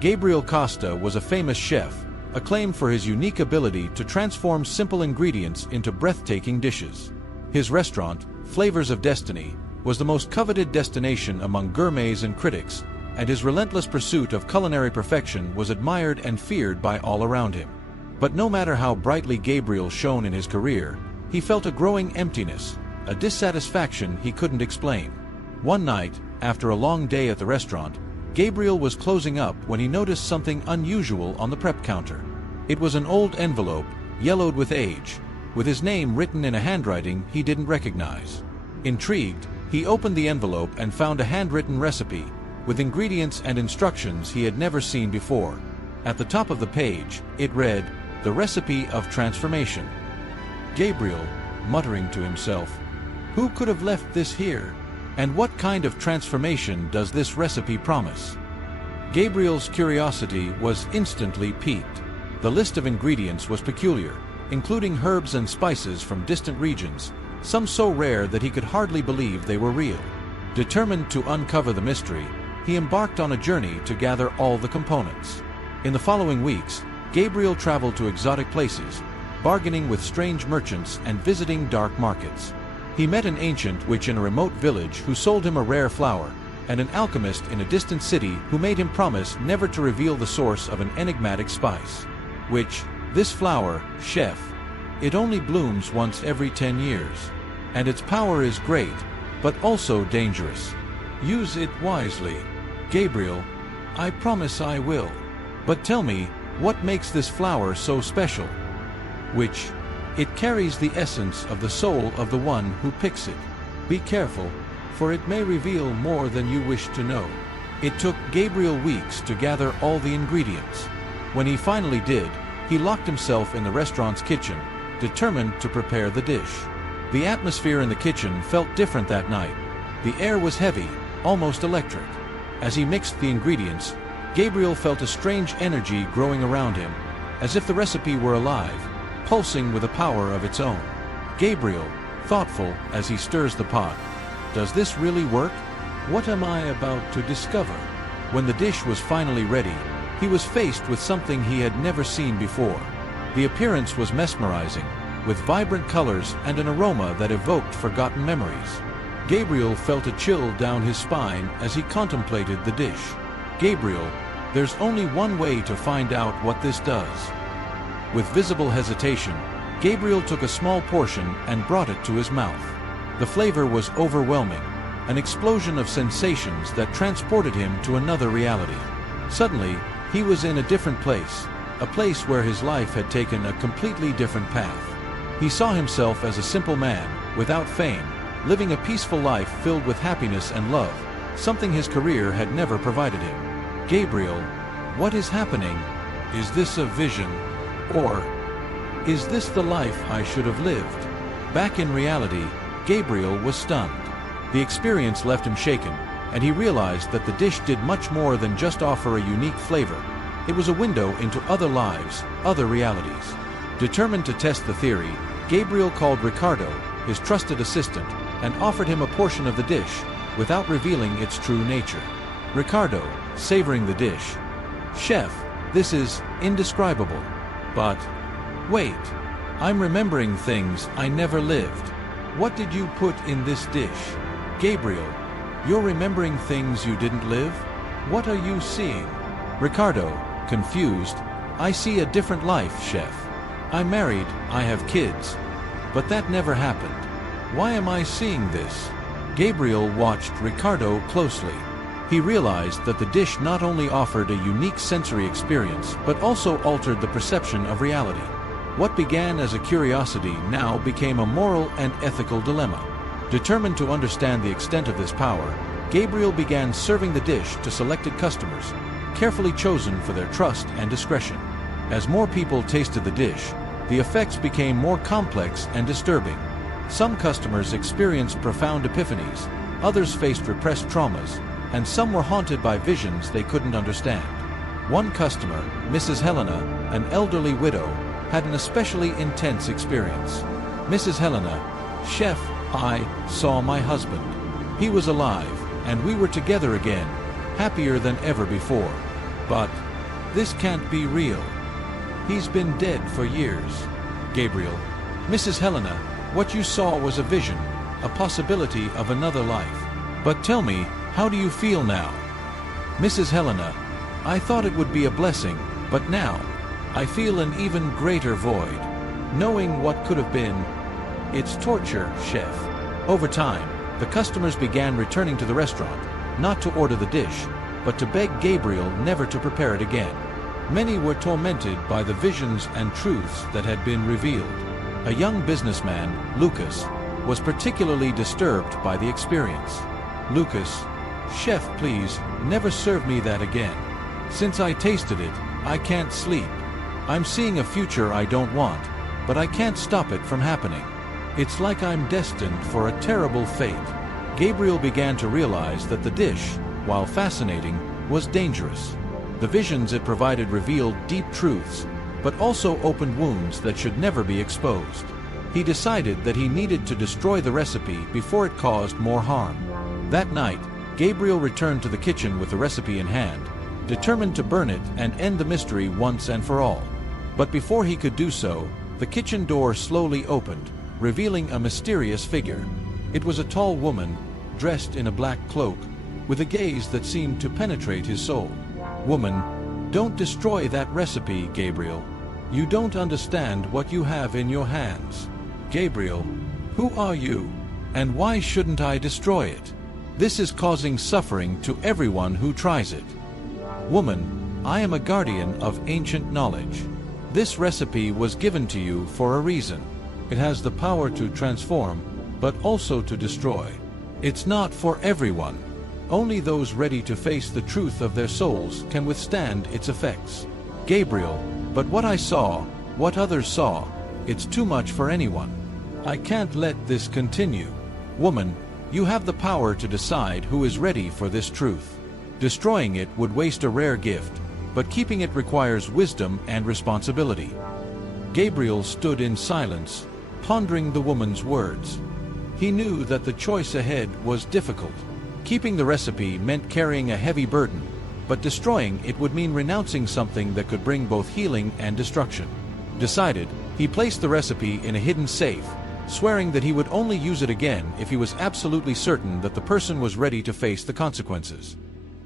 Gabriel Costa was a famous chef, acclaimed for his unique ability to transform simple ingredients into breathtaking dishes. His restaurant, Flavors of Destiny, was the most coveted destination among gourmets and critics, and his relentless pursuit of culinary perfection was admired and feared by all around him. But no matter how brightly Gabriel shone in his career, he felt a growing emptiness, a dissatisfaction he couldn't explain. One night, after a long day at the restaurant, Gabriel was closing up when he noticed something unusual on the prep counter. It was an old envelope, yellowed with age, with his name written in a handwriting he didn't recognize. Intrigued, he opened the envelope and found a handwritten recipe, with ingredients and instructions he had never seen before. At the top of the page, it read, "The Recipe of Transformation." Gabriel, muttering to himself, "Who could have left this here? And what kind of transformation does this recipe promise?" Gabriel's curiosity was instantly piqued. The list of ingredients was peculiar, including herbs and spices from distant regions, some so rare that he could hardly believe they were real. Determined to uncover the mystery, he embarked on a journey to gather all the components. In the following weeks, Gabriel traveled to exotic places, bargaining with strange merchants and visiting dark markets. He met an ancient witch in a remote village who sold him a rare flower, and an alchemist in a distant city who made him promise never to reveal the source of an enigmatic spice. "Witch, this flower, chef, it only blooms once every 10 years. And its power is great, but also dangerous. Use it wisely." "Gabriel, I promise I will. But tell me, what makes this flower so special?" "Witch, it carries the essence of the soul of the one who picks it. Be careful, for it may reveal more than you wish to know." It took Gabriel weeks to gather all the ingredients. When he finally did, he locked himself in the restaurant's kitchen, determined to prepare the dish. The atmosphere in the kitchen felt different that night. The air was heavy, almost electric. As he mixed the ingredients, Gabriel felt a strange energy growing around him, as if the recipe were alive, pulsing with a power of its own. Gabriel, thoughtful as he stirs the pot, "Does this really work? What am I about to discover?" When the dish was finally ready, he was faced with something he had never seen before. The appearance was mesmerizing, with vibrant colors and an aroma that evoked forgotten memories. Gabriel felt a chill down his spine as he contemplated the dish. "Gabriel, there's only one way to find out what this does." With visible hesitation, Gabriel took a small portion and brought it to his mouth. The flavor was overwhelming, an explosion of sensations that transported him to another reality. Suddenly, he was in a different place, a place where his life had taken a completely different path. He saw himself as a simple man, without fame, living a peaceful life filled with happiness and love, something his career had never provided him. "Gabriel, what is happening? Is this a vision? Or is this the life I should have lived?" Back in reality, Gabriel was stunned. The experience left him shaken, and he realized that the dish did much more than just offer a unique flavor. It was a window into other lives, other realities. Determined to test the theory, Gabriel called Ricardo, his trusted assistant, and offered him a portion of the dish, without revealing its true nature. Ricardo, savoring the dish, "Chef, this is indescribable. But wait, I'm remembering things I never lived. What did you put in this dish?" "Gabriel, you're remembering things you didn't live? What are you seeing?" Ricardo, confused, "I see a different life, chef. I'm married, I have kids. But that never happened. Why am I seeing this?" Gabriel watched Ricardo closely. He realized that the dish not only offered a unique sensory experience, but also altered the perception of reality. What began as a curiosity now became a moral and ethical dilemma. Determined to understand the extent of this power, Gabriel began serving the dish to selected customers, carefully chosen for their trust and discretion. As more people tasted the dish, the effects became more complex and disturbing. Some customers experienced profound epiphanies, others faced repressed traumas, and some were haunted by visions they couldn't understand. One customer, Mrs. Helena, an elderly widow, had an especially intense experience. "Mrs. Helena, chef, I saw my husband. He was alive, and we were together again, happier than ever before. But This can't be real. He's been dead for years. Gabriel, Mrs. Helena, what you saw was a vision, a possibility of another life. But tell me, how do you feel now? Mrs. Helena, I thought it would be a blessing, but now, I feel an even greater void. Knowing what could have been, it's torture, chef. Over time, the customers began returning to the restaurant, not to order the dish, but to beg Gabriel never to prepare it again. Many were tormented by the visions and truths that had been revealed. A young businessman, Lucas, was particularly disturbed by the experience. Lucas, chef, please, never serve me that again. Since I tasted it, I can't sleep. I'm seeing a future I don't want, but I can't stop it from happening. It's like I'm destined for a terrible fate. Gabriel began to realize that the dish, while fascinating, was dangerous. The visions it provided revealed deep truths, but also opened wounds that should never be exposed. He decided that he needed to destroy the recipe before it caused more harm. That night, Gabriel returned to the kitchen with the recipe in hand, determined to burn it and end the mystery once and for all. But before he could do so, the kitchen door slowly opened, revealing a mysterious figure. It was a tall woman, dressed in a black cloak, with a gaze that seemed to penetrate his soul. Woman, don't destroy that recipe, Gabriel. You don't understand what you have in your hands. Gabriel, who are you? And why shouldn't I destroy it? This is causing suffering to everyone who tries it. Woman, I am a guardian of ancient knowledge. This recipe was given to you for a reason. It has the power to transform, but also to destroy. It's not for everyone. Only those ready to face the truth of their souls can withstand its effects. Gabriel, but what I saw, what others saw, it's too much for anyone. I can't let this continue. Woman, you have the power to decide who is ready for this truth. Destroying it would waste a rare gift, but keeping it requires wisdom and responsibility. Gabriel stood in silence, pondering the woman's words. He knew that the choice ahead was difficult. Keeping the recipe meant carrying a heavy burden, but destroying it would mean renouncing something that could bring both healing and destruction. Decided, he placed the recipe in a hidden safe, swearing that he would only use it again if he was absolutely certain that the person was ready to face the consequences.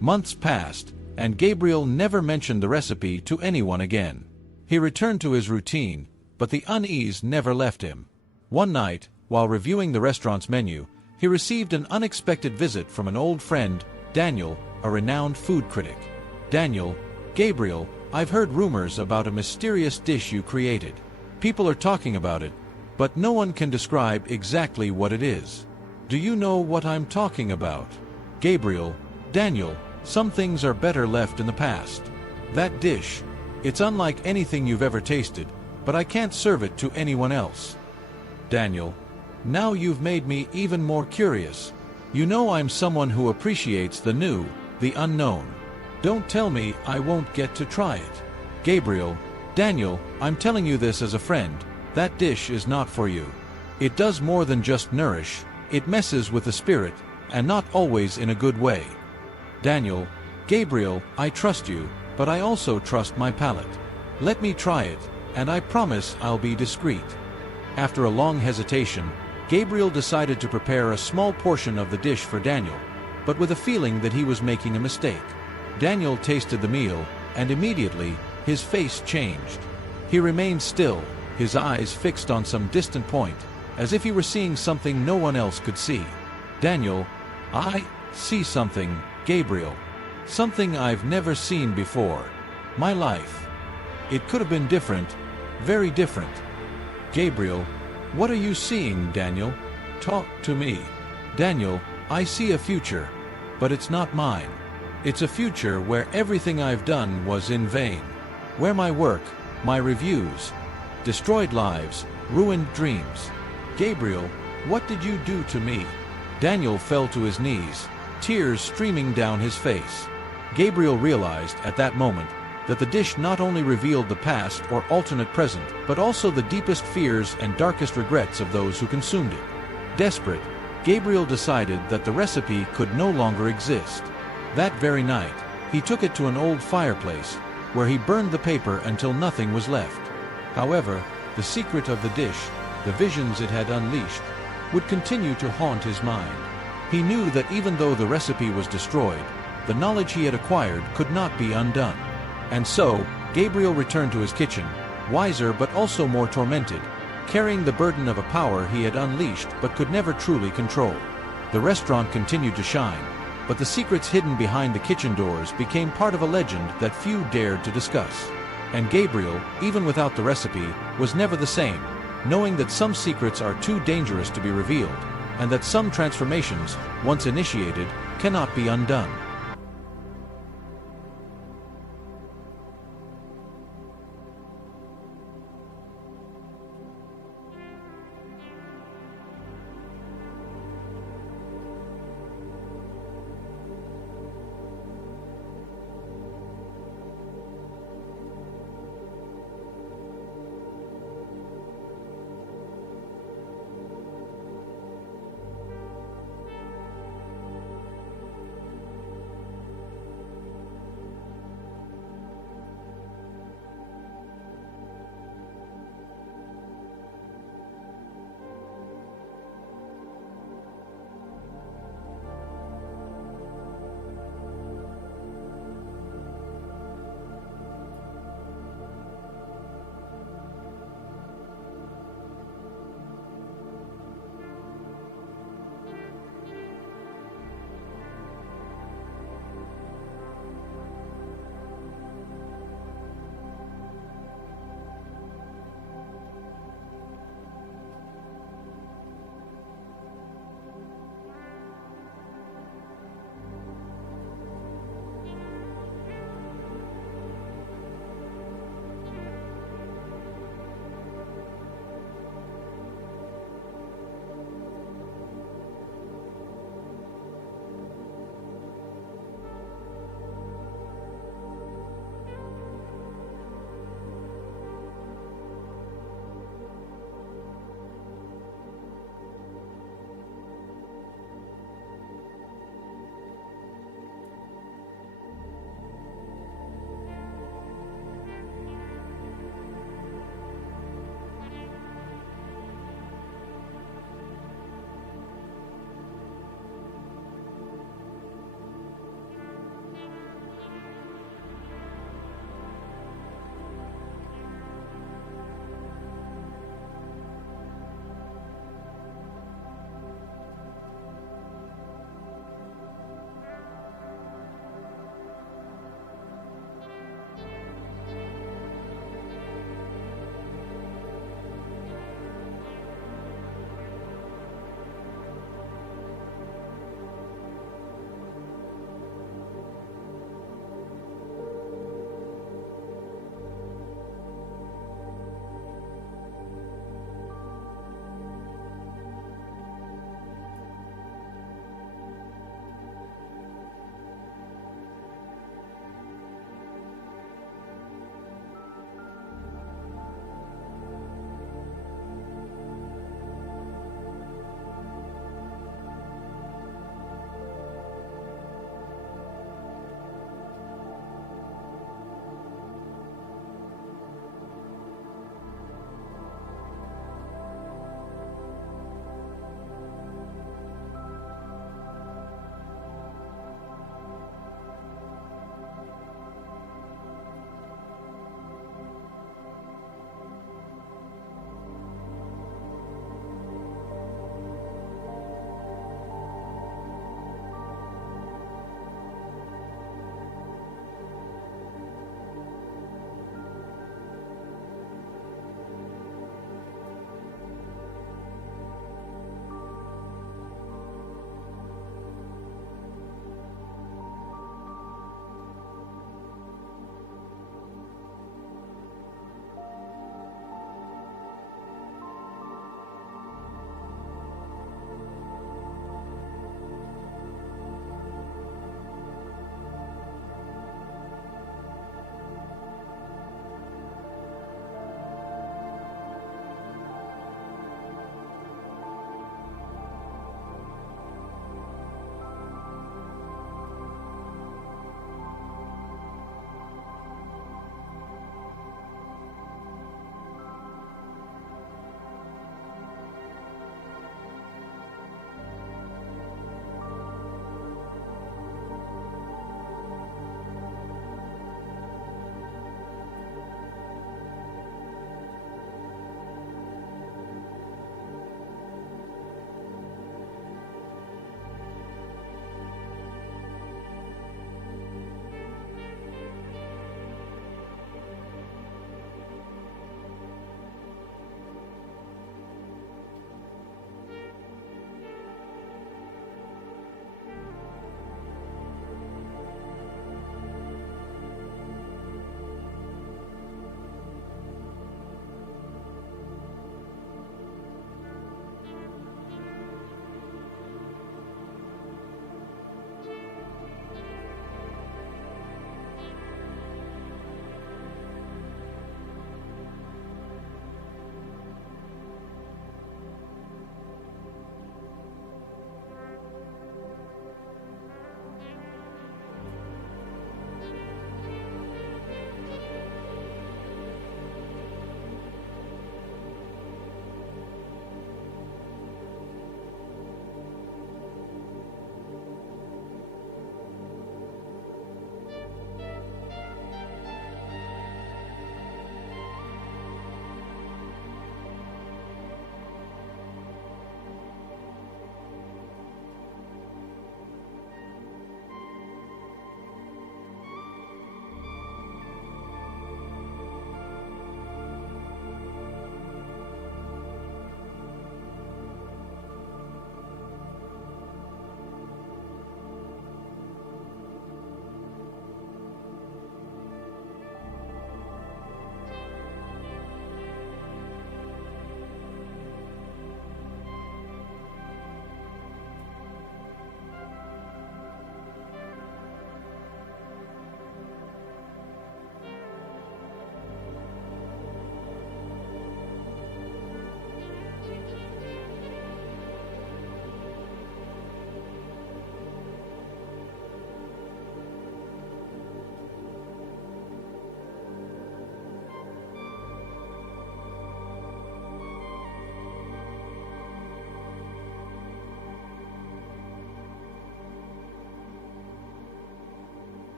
Months passed, and Gabriel never mentioned the recipe to anyone again. He returned to his routine, but the unease never left him. One night, while reviewing the restaurant's menu, he received an unexpected visit from an old friend, Daniel, a renowned food critic. Daniel, Gabriel, I've heard rumors about a mysterious dish you created. People are talking about it, but no one can describe exactly what it is. Do you know what I'm talking about? Gabriel, Daniel, some things are better left in the past. That dish, it's unlike anything you've ever tasted, but I can't serve it to anyone else. Daniel, now you've made me even more curious. You know I'm someone who appreciates the new, the unknown. Don't tell me I won't get to try it. Gabriel, Daniel, I'm telling you this as a friend. That dish is not for you. It does more than just nourish, it messes with the spirit, and not always in a good way. Daniel, Gabriel, I trust you, but I also trust my palate. Let me try it, and I promise I'll be discreet. After a long hesitation, Gabriel decided to prepare a small portion of the dish for Daniel, but with a feeling that he was making a mistake. Daniel tasted the meal, and immediately, his face changed. He remained still, his eyes fixed on some distant point, as if he were seeing something no one else could see. Daniel, I see something, Gabriel. Something I've never seen before. My life. It could have been different, very different. Gabriel, what are you seeing, Daniel? Talk to me. Daniel, I see a future, but it's not mine. It's a future where everything I've done was in vain. Where my work, my reviews, destroyed lives, ruined dreams. Gabriel, what did you do to me? Daniel fell to his knees, tears streaming down his face. Gabriel realized at that moment that the dish not only revealed the past or alternate present, but also the deepest fears and darkest regrets of those who consumed it. Desperate, Gabriel decided that the recipe could no longer exist. That very night, he took it to an old fireplace, where he burned the paper until nothing was left. However, the secret of the dish, the visions it had unleashed, would continue to haunt his mind. He knew that even though the recipe was destroyed, the knowledge he had acquired could not be undone. And so, Gabriel returned to his kitchen, wiser but also more tormented, carrying the burden of a power he had unleashed but could never truly control. The restaurant continued to shine, but the secrets hidden behind the kitchen doors became part of a legend that few dared to discuss. And Gabriel, even without the recipe, was never the same, knowing that some secrets are too dangerous to be revealed, and that some transformations, once initiated, cannot be undone.